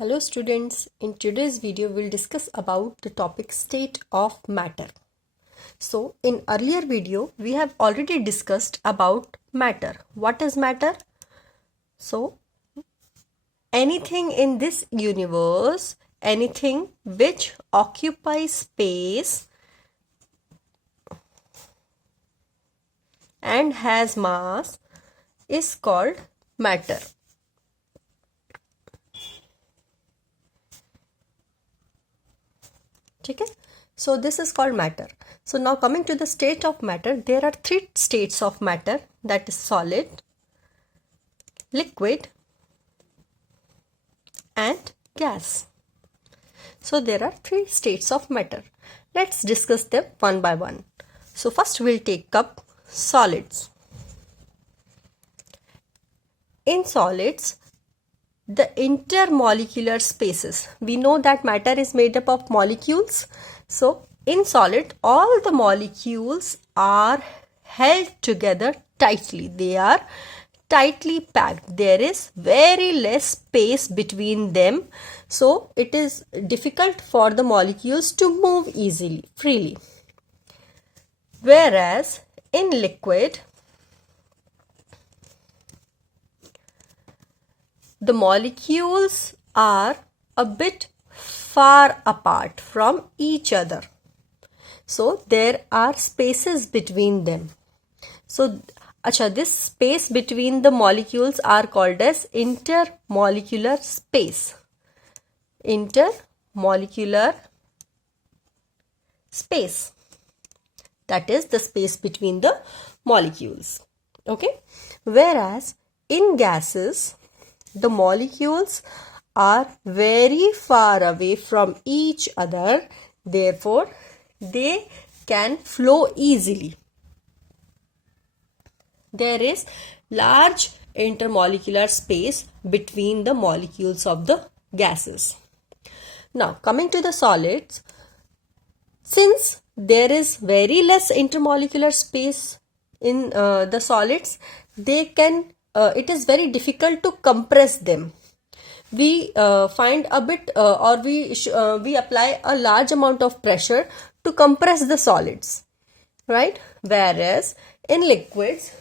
Hello students, in today's video we'll discuss about the topic state of matter. So in earlier video we have already discussed about matter. What is matter? So anything in this universe, anything which occupies space and has mass is called matter. Okay, so this is called matter. So now coming to the state of matter, there are three states of matter, that is solid, liquid and gas. So there are three states of matter. Let's discuss them one by one. So first we'll take up solids. In solids, the intermolecular spaces. We know that matter is made up of molecules. So in solid, all the molecules are held together tightly. They are tightly packed. There is very less space between them. So it is difficult for the molecules to move easily, freely. Whereas in liquid, the molecules are a bit far apart from each other. So there are spaces between them. So this space between the molecules are called as intermolecular space. Intermolecular space. That is the space between the molecules. Okay. Whereas in gases, the molecules are very far away from each other, therefore they can flow easily. There is large intermolecular space between the molecules of the gases. Now coming to the solids, since there is very less intermolecular space in the solids, it is very difficult to compress them. We find a bit we apply a large amount of pressure to compress the solids, right? Whereas in liquids,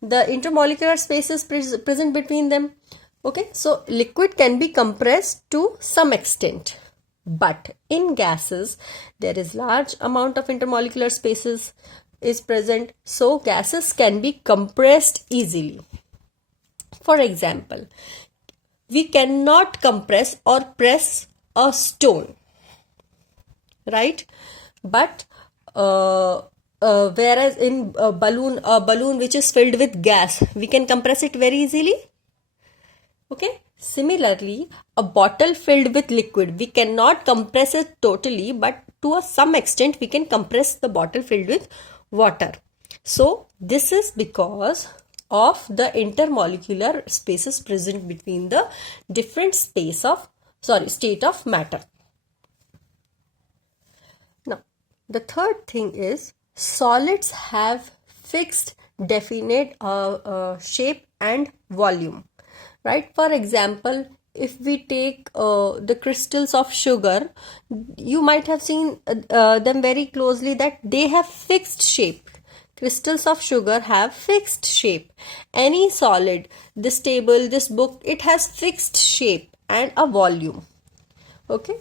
the intermolecular space is present between them. Okay, so liquid can be compressed to some extent, but in gases there is large amount of intermolecular spaces is present, so gases can be compressed easily. For example, we cannot compress or press a stone, right? But whereas in a balloon which is filled with gas, we can compress it very easily. Okay. Similarly, a bottle filled with liquid, we cannot compress it totally, but to some extent we can compress the bottle filled with water. So this is because of the intermolecular spaces present between the different state of matter. Now the third thing is solids have fixed definite shape and volume, right? For example, if we take the crystals of sugar, you might have seen them very closely, that they have fixed shape. Crystals of sugar have fixed shape. Any solid, this table, this book, it has fixed shape and a volume. Okay.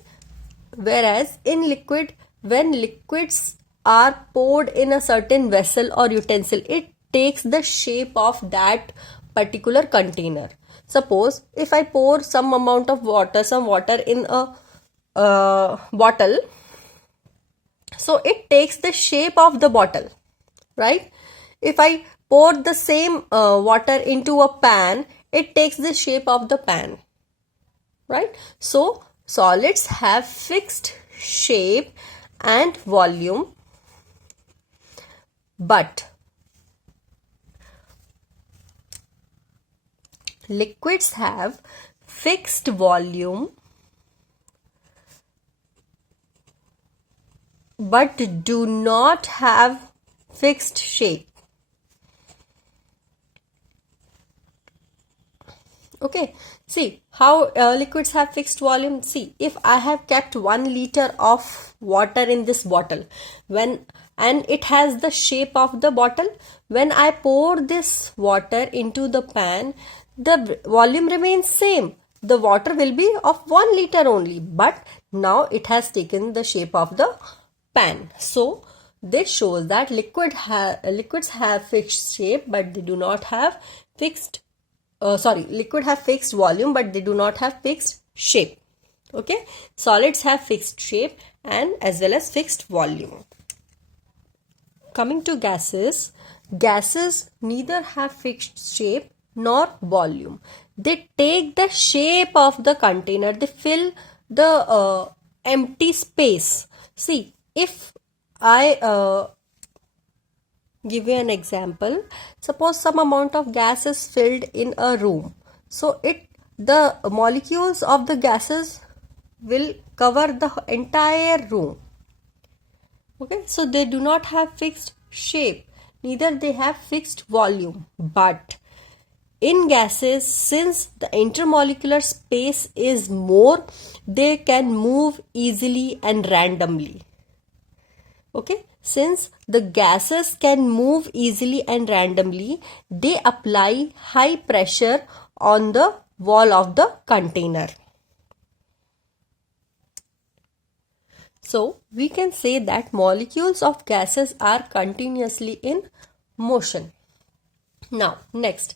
Whereas in liquid, when liquids are poured in a certain vessel or utensil, it takes the shape of that particular container. Suppose if I pour some amount of water, in a bottle, so it takes the shape of the bottle, right? If I pour the same water into a pan, it takes the shape of the pan, right? So solids have fixed shape and volume, but liquids have fixed volume but do not have fixed shape. Okay, See how liquids have fixed volume. See, if I have kept 1 liter of water in this bottle, and it has the shape of the bottle, when I pour this water into the pan, the volume remains same. The water will be of 1 liter only, but now it has taken the shape of the pan. So this shows that liquids have fixed shape, but they do not have fixed liquid have fixed volume, but they do not have fixed shape. Okay, solids have fixed shape and as well as fixed volume. Coming to gases, gases neither have fixed shape nor volume. They take the shape of the container. They fill the empty space. See, if I give you an example. Suppose some amount of gas is filled in a room. So the molecules of the gases will cover the entire room. Okay, so they do not have fixed shape, neither they have fixed volume. But in gases, since the intermolecular space is more, they can move easily and randomly. Okay, since the gases can move easily and randomly, they apply high pressure on the wall of the container. So we can say that molecules of gases are continuously in motion. Now next,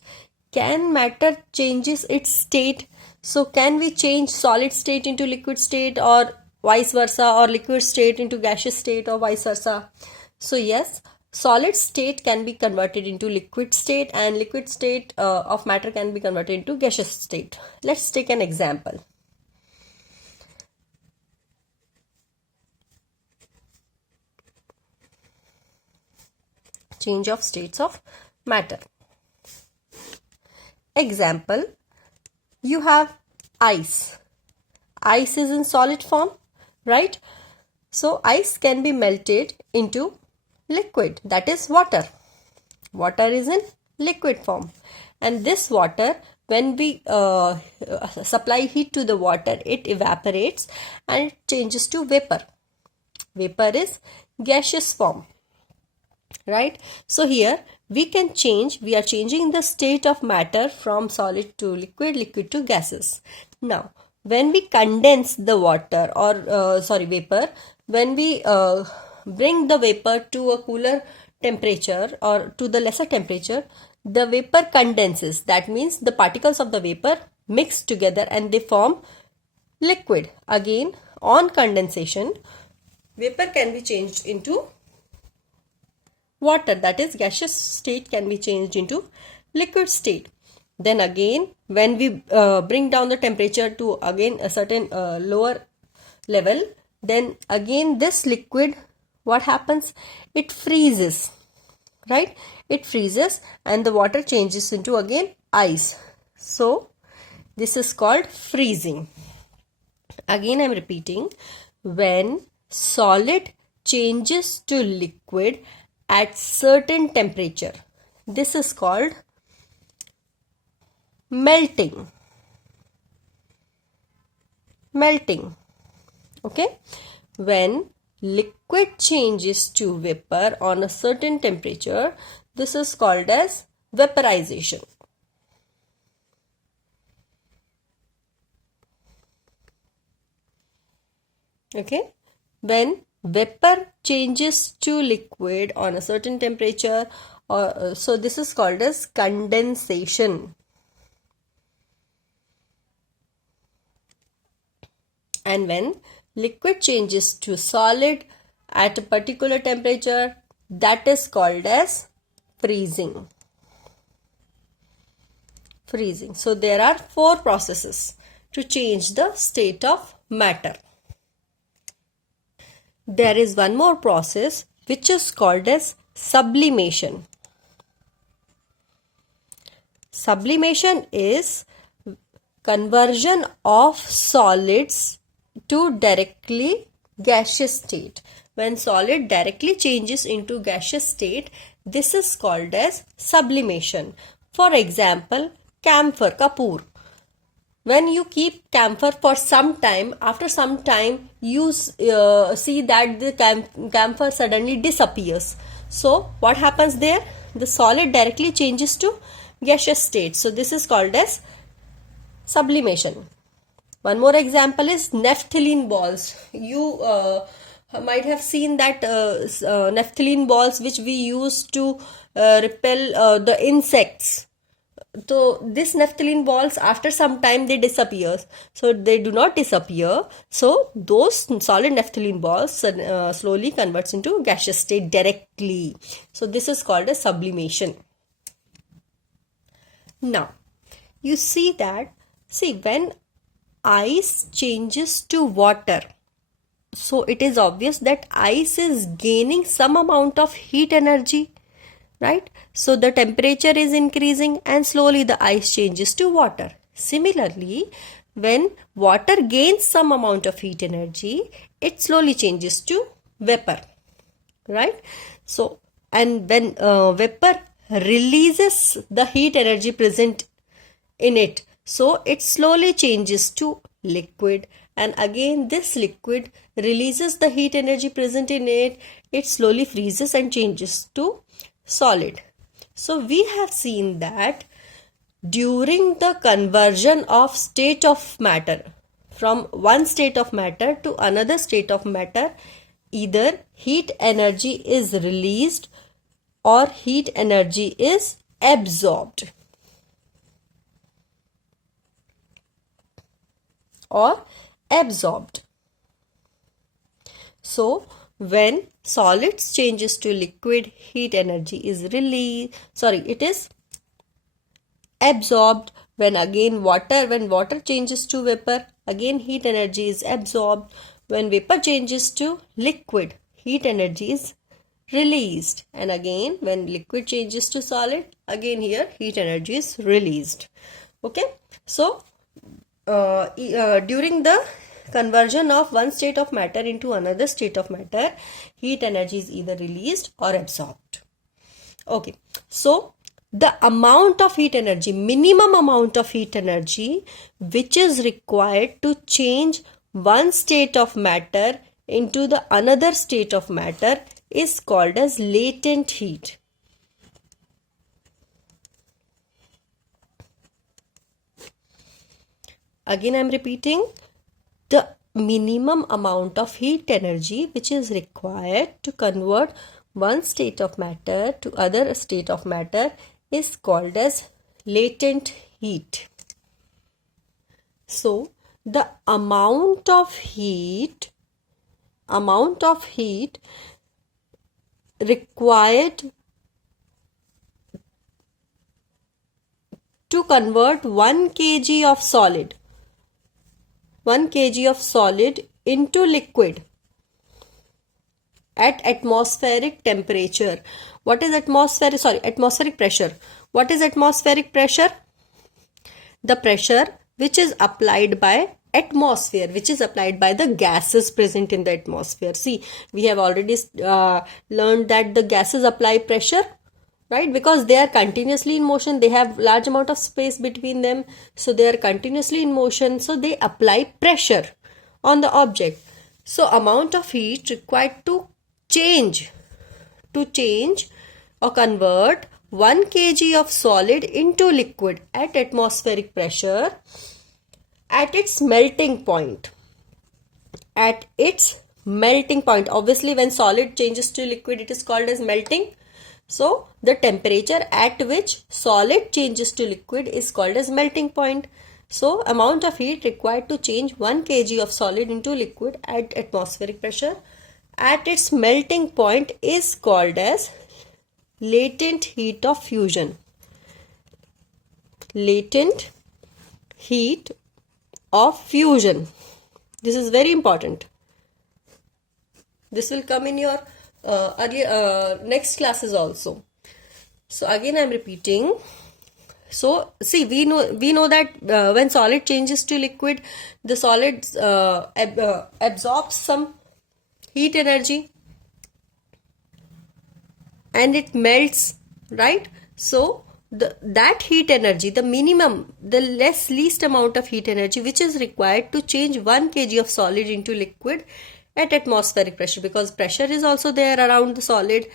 can matter changes its state? So can we change solid state into liquid state or vice versa, or liquid state into gaseous state or vice versa? So yes, solid state can be converted into liquid state and liquid state of matter can be converted into gaseous state. Let's take an example. Change of states of matter. Example, you have ice. Ice is in solid form, right? So ice can be melted into liquid, that is water. Water is in liquid form, and this water, when we supply heat to the water, it evaporates and it changes to vapor. Vapor is gaseous form, right? So here we are changing the state of matter from solid to liquid, liquid to gases. Now when we condense the water or vapor, when we bring the vapor to a cooler temperature or to the lesser temperature, the vapor condenses. That means the particles of the vapor mix together and they form liquid. Again, on condensation, vapor can be changed into water, that is gaseous state can be changed into liquid state. Then again, when we bring down the temperature to again a certain lower level, then again this liquid, what happens? It freezes, right? It freezes and the water changes into again ice. So this is called freezing. Again I am repeating, when solid changes to liquid at certain temperature, this is called melting. Okay, when liquid changes to vapor on a certain temperature, this is called as vaporization. Okay, when vapor changes to liquid on a certain temperature, so this is called as condensation. And when liquid changes to solid at a particular temperature, that is called as freezing. So there are 4 processes to change the state of matter. There is one more process which is called as sublimation. Sublimation is conversion of solids to directly gaseous state. When solid directly changes into gaseous state, this is called as sublimation. For example, camphor, kapoor. when you keep camphor for some time, after some time you see that the camphor suddenly disappears. So what happens there? The solid directly changes to gaseous state. So this is called as sublimation. One more example is naphthalene balls. You might have seen that naphthalene balls which we use to repel the insects. So this naphthalene balls, after some time they disappear. So they do not disappear. So those solid naphthalene balls slowly converts into gaseous state directly. So this is called as sublimation. Now you see that, when ice changes to water, so it is obvious that ice is gaining some amount of heat energy, right? So the temperature is increasing and slowly the ice changes to water. Similarly, when water gains some amount of heat energy, it slowly changes to vapor, right? So, and when vapor releases the heat energy present in it, so it slowly changes to liquid, and again this liquid releases the heat energy present in it. It slowly freezes and changes to solid. So we have seen that during the conversion of state of matter from one state of matter to another state of matter, either heat energy is released or heat energy is absorbed. So when solids changes to liquid, heat energy is it is absorbed. When water changes to vapor, again heat energy is absorbed. When vapor changes to liquid, heat energy is released, and again when liquid changes to solid, again here heat energy is released. Okay, so during the conversion of one state of matter into another state of matter, heat energy is either released or absorbed. Okay, so the amount of heat energy, minimum amount of heat energy which is required to change one state of matter into the another state of matter is called as latent heat. Again I am repeating, the minimum amount of heat energy which is required to convert one state of matter to other state of matter is called as latent heat. So the amount of heat required to convert 1 kg of solid into liquid at atmospheric temperature. What is atmospheric pressure? What is atmospheric pressure? The pressure which is applied by atmosphere, which is applied by the gases present in the atmosphere. See, we have already learned that the gases apply pressure, right? Because they are continuously in motion, they have large amount of space between them, so they are continuously in motion, so they apply pressure on the object. So amount of heat required to change or convert 1 kg of solid into liquid at atmospheric pressure at its melting point. Obviously when solid changes to liquid, it is called as melting. So the temperature at which solid changes to liquid is called as melting point. So amount of heat required to change 1 kg of solid into liquid at atmospheric pressure at its melting point is called as latent heat of fusion. Latent heat of fusion. This is very important. This will come in your next classes also. So again I am repeating. So see, we know that when solid changes to liquid, the solid absorbs some heat energy and it melts, right? So that heat energy, the minimum, the least amount of heat energy which is required to change 1 kg of solid into liquid at atmospheric pressure, because pressure is also there around the solid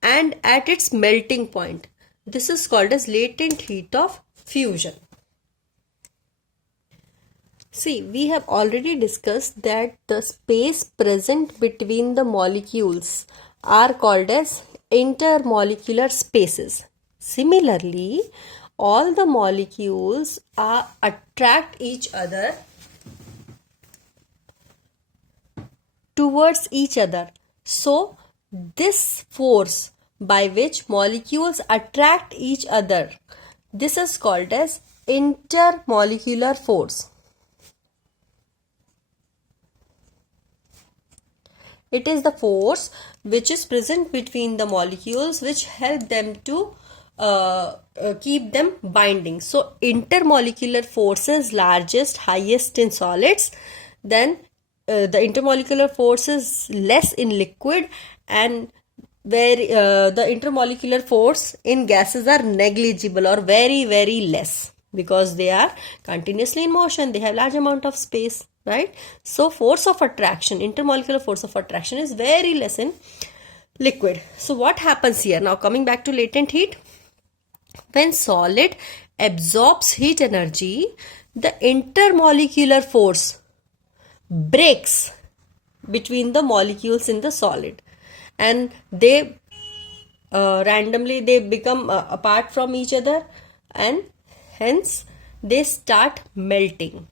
and at its melting point. This is called as latent heat of fusion. See, we have already discussed that the space present between the molecules are called as intermolecular spaces. Similarly, all the molecules attract each other towards each other. So, this force by which molecules attract each other, this is called as intermolecular force. It is the force which is present between the molecules which help them to keep them binding. So intermolecular force is largest, highest in solids, then the intermolecular force is less in liquid, and where the intermolecular force in gases are negligible or very, very less, because they are continuously in motion, they have large amount of space, right? So force of attraction, intermolecular force of attraction is very less in liquid. So what happens here? Now coming back to latent heat, when solid absorbs heat energy, the intermolecular force breaks between the molecules in the solid, and they randomly they become apart from each other, and hence they start melting.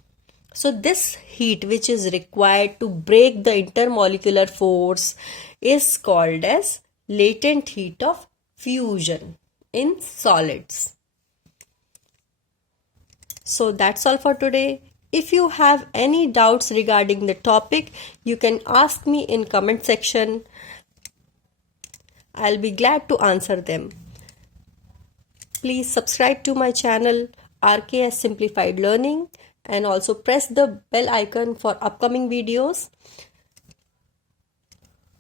So this heat which is required to break the intermolecular force is called as latent heat of fusion in solids. So that's all for today. If you have any doubts regarding the topic, you can ask me in comment section. I'll be glad to answer them. Please subscribe to my channel RKS Simplified Learning, and also press the bell icon for upcoming videos.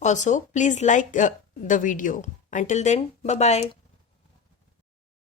Also, please like the video. Until then, bye bye.